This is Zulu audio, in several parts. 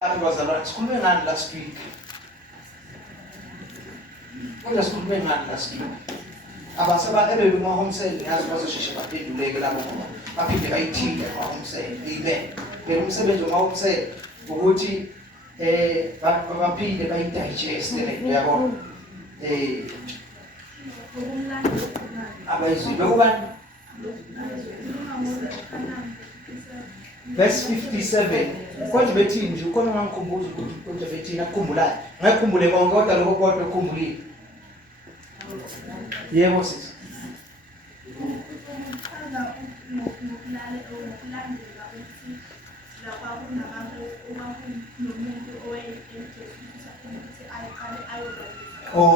Sikhulume ngani last week? Manje sikhulume ngani last week? Abasaba ebe kuma-home sale ngiyazi bazosheshe baphenduleke labo ngoba baphinde bayithinte ama-home sale. Amen. Phela umsebenzi wama-home sale ukuthi baphinde bayidigeste le nto yabo. Abayizwile ubani? Verse 57. Konje bethi nje ukhona ungangikhumbuza ukuthi konje bethi nakukhumbulayo. Ngakukhumbule konke kodwa lokho kodwa ukukhumbulile. Yebo sisi.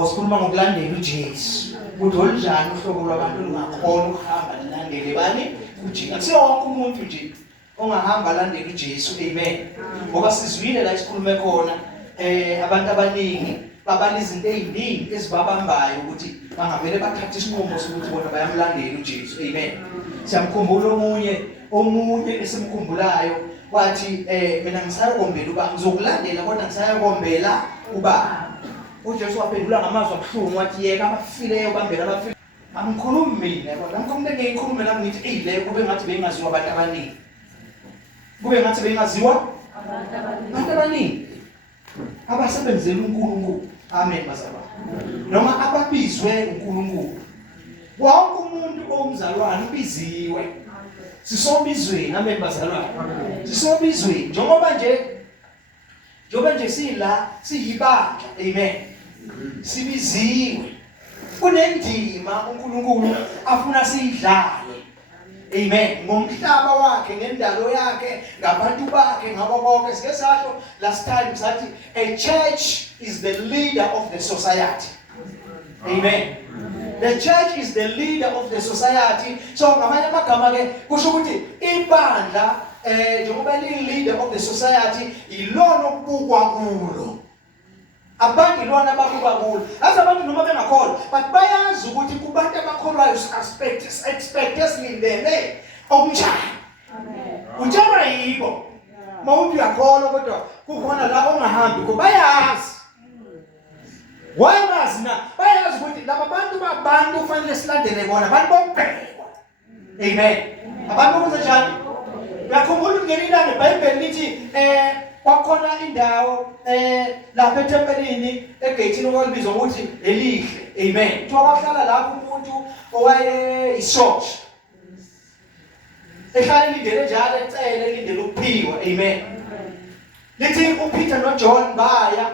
Sikhuluma ngokulandela uJesu. Ukuthi olunjani uhlobo lwabantu lungakhona ukuhamba lilandele bani? uJesu. Akusiyo wonke umuntu nje ongahamba landela uJesu. Amen. Ngoba sizwile la isikhulume khona abantu abaningi babala izinto eziningi ezibabambayo ukuthi bangamele bathathe isinqumo sokuthi bona bayamlandela uJesu. Amen. Siyamkhumbula omunye esimkhumbulayo wathi mina ngisayokombela uba ngizokulandela kodwa ngisayokombela uba uJesu waphendula ngamazwi abuhlungu wathi yeka abafileyo bambela abafileyo. Angikhulumi mina kodwa ngikhuluma ngikhulume nami ngithi le kube ngathi bengaziwa abantu abaningi. Kube ngathi bengaziwa abantu abaningi abasebenzela uNkulunkulu. Amen bazalwane. Noma ababizwe uNkulunkulu. Wonke umuntu omzalwane ubiziwe. Sisobizweni. Amen bazalwane. Sisobizweni njengoba nje sila siyibandla. Amen. Sibiziwe. Kunendima uNkulunkulu afuna siyidlale. Amen. Ngomhlaba wakhe, ngendalo yakhe, ngabantu bakhe, ngabo bonke. Sike sasho last time sathi a church is the leader of the society. Amen. The church is the leader of the society. So ngamanye amagama ke kusho ukuthi ibandla njengoba leader of the society ilona okubukwa kulo. Abantu ilona abakubukwa kulo. Abantu noma bengakholwa but bayazi ukuthi kubantu abakholwayo expect esilindele okunjani. Amen. Unjalo yibo. Mawuthi uyakholwa kodwa kukhona la ongahambi kubayazi. Wayazi na bayazi ukuthi laba bantu kufanele silandele bona abantu bokubhekwa. Amen. Abantu bonzenjani? Uyakhumbula ungenilana eBhayibheli lithi kwakhona indawo lapha etempelini egate okwabizwa ukuthi elihle. Amen. Kuthiwa wahlala lapho umuntu owaye isosha. Ehlala elindele njalo ecele elindele ukuphiwa. Amen. Lithi uPeter noJohn baya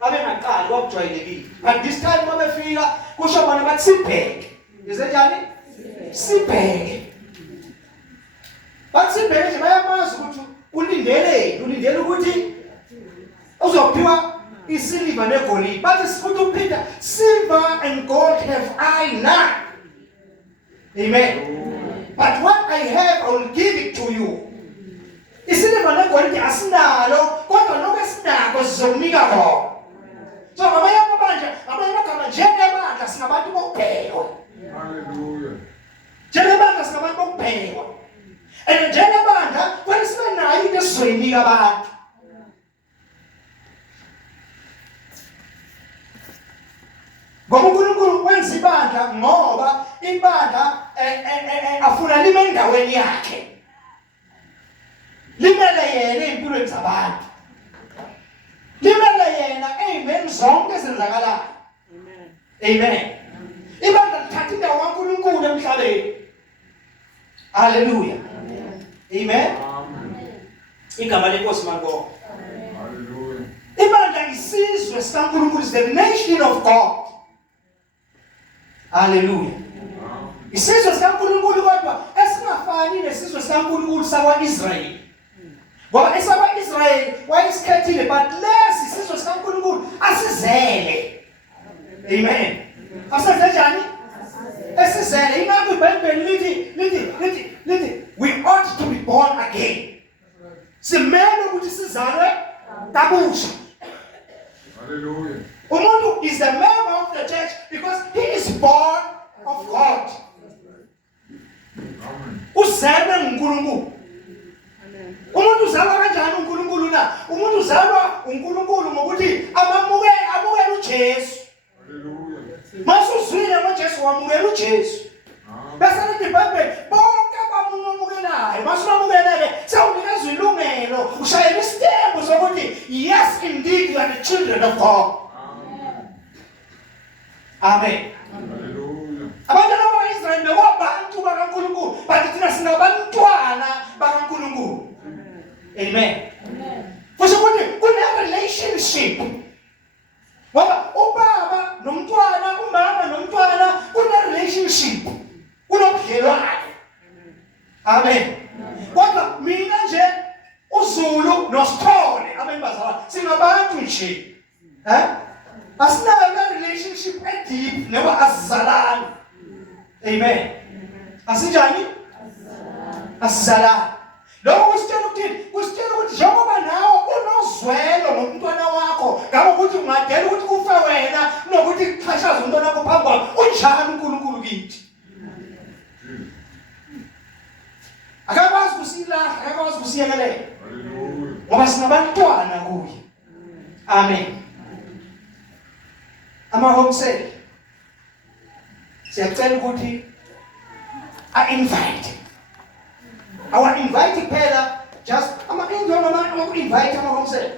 babengaqali kwakujwayelekile. But this time mabefika kusho bona bathi sibheke. Izenjani? Sibheke. Bathi sibheke nje bayamazi ukuthi ulindele ukuthi uzophiwa isiliva negolide. Bathi sifuthi uPeter, silver and gold have I none. Amen. But what I have I will give it to you. Isiliva negolide asinalo kodwa lokho esinako sizokunika khona. So ngamanye amagama njengebandla singabantu bokubhekwa. Hallelujah. Njengebandla singabantu bokubhekwa. And njengebandla kufanele sibe nayo into esizoyinika abantu. Ngoba uNkulunkulu wenza ibandla ngoba ibandla afuna lime endaweni yakhe. Limele yena empilweni zabantu. Limele yena amen zonke ezenzakalayo. Amen. Amen. Ibandla lithatha indawo kaNkulunkulu emhlabeni. Hallelujah. Amen. Igama lenkosi mangoko. Hallelujah. Ibandla isizwe sikaNkulunkulu is the nation of God. Hallelujah. Isizwe sikaNkulunkulu kodwa esingafani nesizwe sikaNkulunkulu sakwa-Israyeli. Ngoba esakwa-Israyeli wayesikhethile but lesi isizwe sikaNkulunkulu asizele. Amen. Asizele. Esizele ingakho iBhayibheli lithi we ought to be born again. Simele ukuthi sizalwe kabusha. Hallelujah. Umuntu is the member of the church because he is born of God. Amen. Uzelwe nguNkulunkulu. Umuntu uzalwa kanjani uNkulunkulu na? Umuntu uzalwa uNkulunkulu ngokuthi amukele uJesu. Haleluya. Masuzwile ngoJesu wamukela uJesu. Bese lithi iBhayibheli bonke abamukelayo masibamukele sewunikezwe ilungelo ushayela isitembu sokuthi yes indeed you are the children of God. Amen. Haleluya. Abantwana bakaIsrayeli bekwabantu bakaNkulunkulu, bathi thina singabantwana bakaNkulunkulu. Amen. Kusho ukuthi kune relationship. Ngoba ubaba nomntwana, umama nomntwana kune relationship. Kunobudlelwano. Amen. Kodwa mina nje uZulu noSithole abembazana singabantu nje. Asinayo relationship deep noma asizalani. Amen. Asinjani? Asizalani. Lokho kusitshela ukuthi njengoba nawe unozwelo ngomntwana wakho, ngakho ukuthi ungadela ukuthi kufe wena nokuthi kuxhashaze umntwana wakho phambi kwakho, unjani uNkulunkulu kithi. Akakwazi kusilahla, akakwazi kusiyekelela. Ngoba sinabantwana kuye. Amen. Amahomsel siyacela ukuthi invite. Our invite phela just invite amahomsel.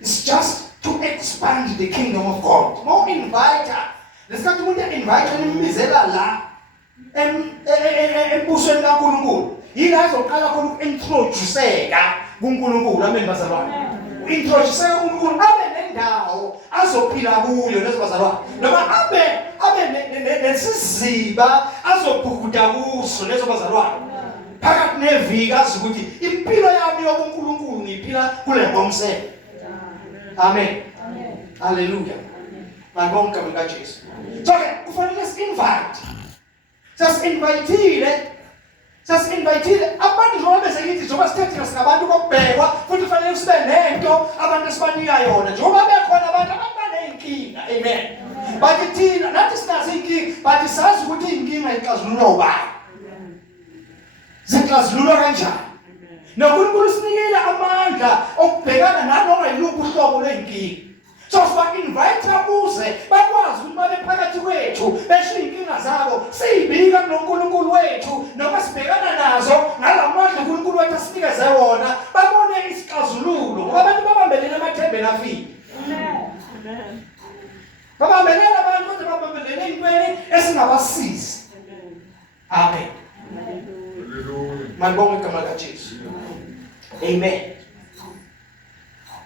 It's just to expand the kingdom of God. More invite. Lesikhathi umuntu invite nimbizela la embusweni kaNkulunkulu. Yila azoqala khona ukintroduceka kuNkulunkulu. Amen bazalwane. Uintroduce uNkulunkulu abe nendawo azophila kuyo lezibazalwane. Noma abe nesisiba azobhukuda kuso lezibazalwane. Phakathi neviki azi ukuthi impilo yami yobuNkulunkulu ngiphila kule ngomsebe. Amen. Hallelujah. Ngibonga igama likaJesu. So kufanele si-invite. Sasi-invite abantu njengoba besekithi njengoba sithethe sinabantu bokubhekwa futhi kufanele sibe nento abantu esibanika yona njengoba bekhona abantu abanenkinga. Amen. Bathi thina nathi sinazo inkinga, bathi sazi ukuthi inkinga ixazululwa ubani. Zixazululwa kanjani? NoNkulunkulu sinikile amandla okubhekana nanoma yiluphi uhlobo lwenkinga. So siba-invite kuze bakwazi ukuthi babe phakathi kwethu besho iy'nkinga zabo siyibika kuNkulunkulu wethu noma sibhekana nazo ngalamandla uNkulunkulu wethu asinikeze wona, babone isixazululo ngoba abantu babambelele emathembeni afile. Babambelele abantu kodwa babambelele ey'ntweni esingabasizi. Amen. Malibonga igama likaJesu. Amen.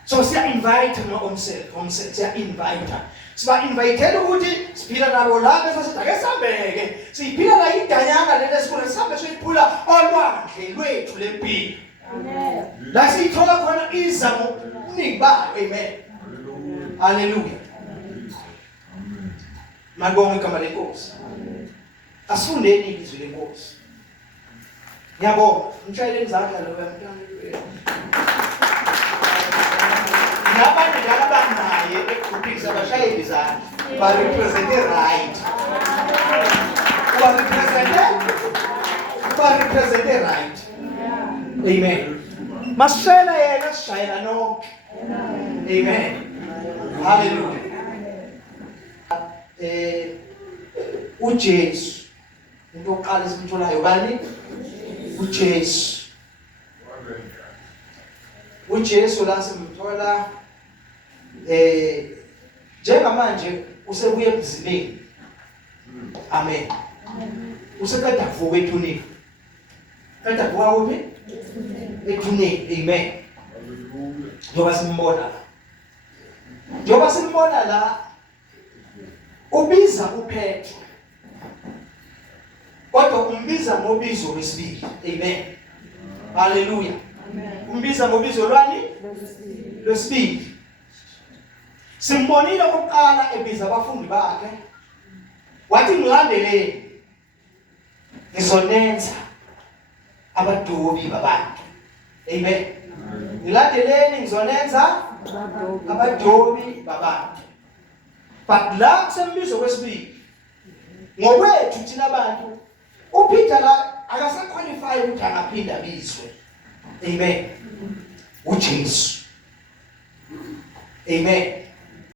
So siya-invite omsel, siya-invite. Siba-invitele ukuthi siphila nabo la bese sithi ake sihambeke. Siphila la idanyanga leli esikhona sihambe siyiphula olwandle lwethu lempilo. Amen. La sithola khona izamo uningi bayo. Amen. Hallelujah. Amen. Malibonga igama lenkosi. Asifundeni ilizwi lenkosi. Ngiyabonga, ngishayele izandla lo mntwana. Nabantu abanaye ukuphiza abashayeli izandla. Ba represent right. Ba represent right. Amen. Masela yena sishayela nonke. Amen. Hallelujah. uJesu into oqala esimtholayo bani? uJesu. uJesu la simthola njengamanje usebuye emzimeni. Amen. Usekade kuvuka ethuneni. Kade kuvuka kuphi? Ethuneni. Amen. Njengoba simbona la ubiza uPetro. Kodwa umbiza ngobizo lesibili. Amen. Hallelujah. Umbiza ngobizo lwani? Lesibili. Simbonile okokuqala ebiza abafundi bakhe. Wathi ngilandeleni. Ngizonenza abadobi babantu. Amen. Ngilandeleni ngizonenza abadobi babantu. But la kusembizo kwesibili. Ngokwethu thina abantu uPeter la akasaqualify ukuthi angaphinda bizwe. Amen. uJesu. Amen.